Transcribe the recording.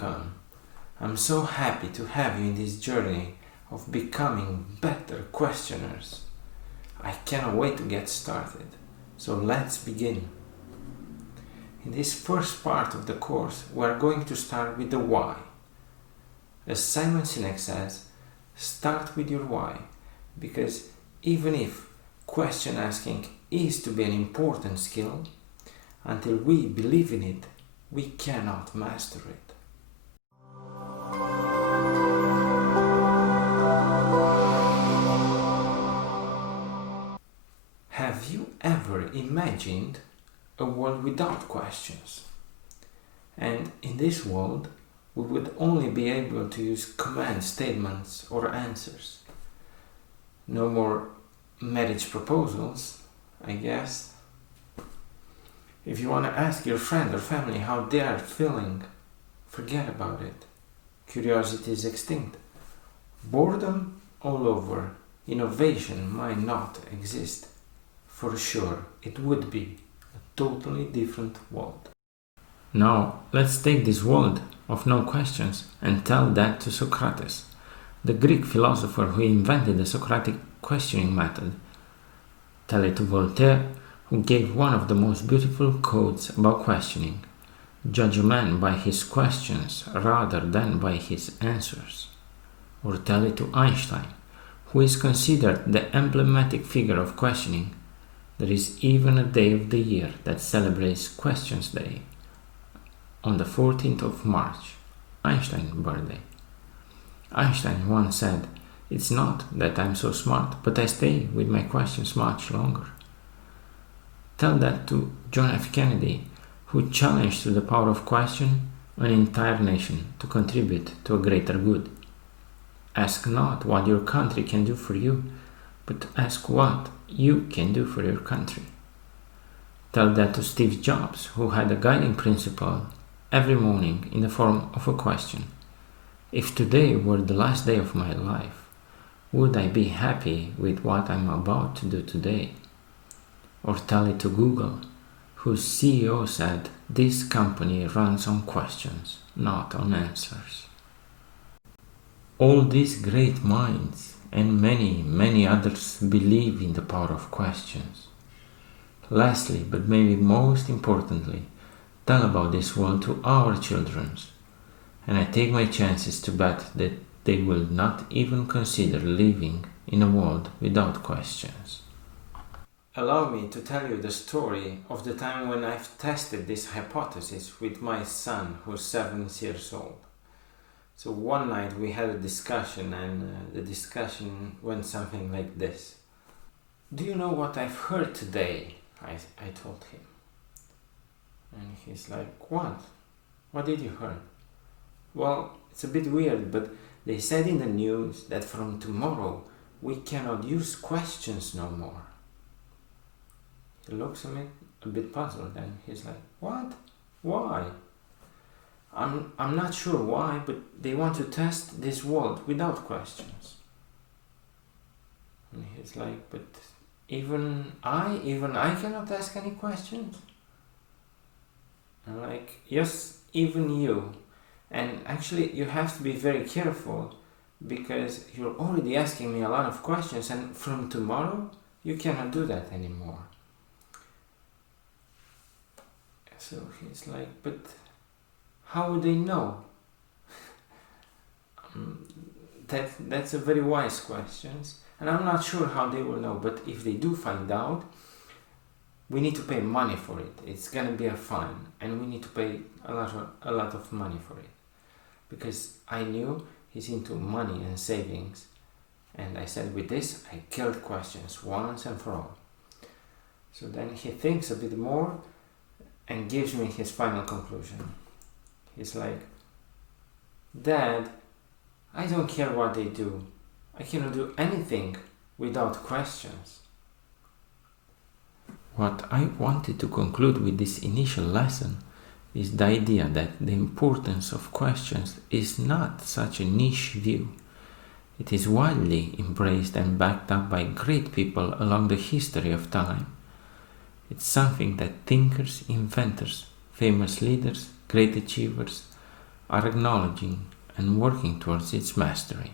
welcome. I'm so happy to have you in this journey of becoming better questioners. I cannot wait to get started, so let's begin. In this first part of the course, we are going to start with the why. As Simon Sinek says, start with your why, because even if question asking is to be an important skill, until we believe in it, we cannot master it. Have you ever imagined a world without questions? And in this world, we would only be able to use command statements or answers. No more marriage proposals, I guess. If you want to ask your friend or family how they are feeling, forget about it. Curiosity is extinct. Boredom all over. Innovation might not exist. For sure, it would be a totally different world. Now, let's take this world of no questions and tell that to Socrates, the Greek philosopher who invented the Socratic questioning method. Tell it to Voltaire, who gave one of the most beautiful quotes about questioning. Judge a man by his questions rather than by his answers. Or tell it to Einstein, who is considered the emblematic figure of questioning. There is even a day of the year that celebrates Questions Day, on the 14th of March, Einstein's birthday. Einstein once said, "It's not that I'm so smart, but I stay with my questions much longer." Tell that to John F. Kennedy, who challenged through the power of question an entire nation to contribute to a greater good. Ask not what your country can do for you, but ask what you can do for your country. Tell that to Steve Jobs, who had a guiding principle every morning in the form of a question. If today were the last day of my life, would I be happy with what I'm about to do today? Or tell it to Google, whose CEO said this company runs on questions, not on answers. All these great minds and many, many others believe in the power of questions. Lastly, but maybe most importantly, tell about this world to our children, and I take my chances to bet that they will not even consider living in a world without questions. Allow me to tell you the story of the time when I've tested this hypothesis with my son, who's 7 years old. So one night we had a discussion, and the discussion went something like this. "Do you know what I've heard today?" I told him. And he's like, "What? What did you hear?" "Well, it's a bit weird, but they said in the news that from tomorrow we cannot use questions no more." He looks at me a bit puzzled, and he's like, "What? Why?" I'm not sure why, but they want to test this world without questions." And he's like, "But even I cannot ask any questions?" I'm like, "Yes, even you. And actually you have to be very careful, because you're already asking me a lot of questions, and from tomorrow you cannot do that anymore." So he's like, "But how would they know?" That's a very wise question, and I'm not sure how they will know, but if they do find out, we need to pay money for it. It's gonna be a fine, and we need to pay a lot of money for it. Because I knew he's into money and savings, and I said, with this I killed questions once and for all. So then he thinks a bit more and gives me his final conclusion. He's like, "Dad, I don't care what they do. I cannot do anything without questions." What I wanted to conclude with this initial lesson is the idea that the importance of questions is not such a niche view. It is widely embraced and backed up by great people along the history of time. It's something that thinkers, inventors, famous leaders, great achievers, are acknowledging and working towards its mastery.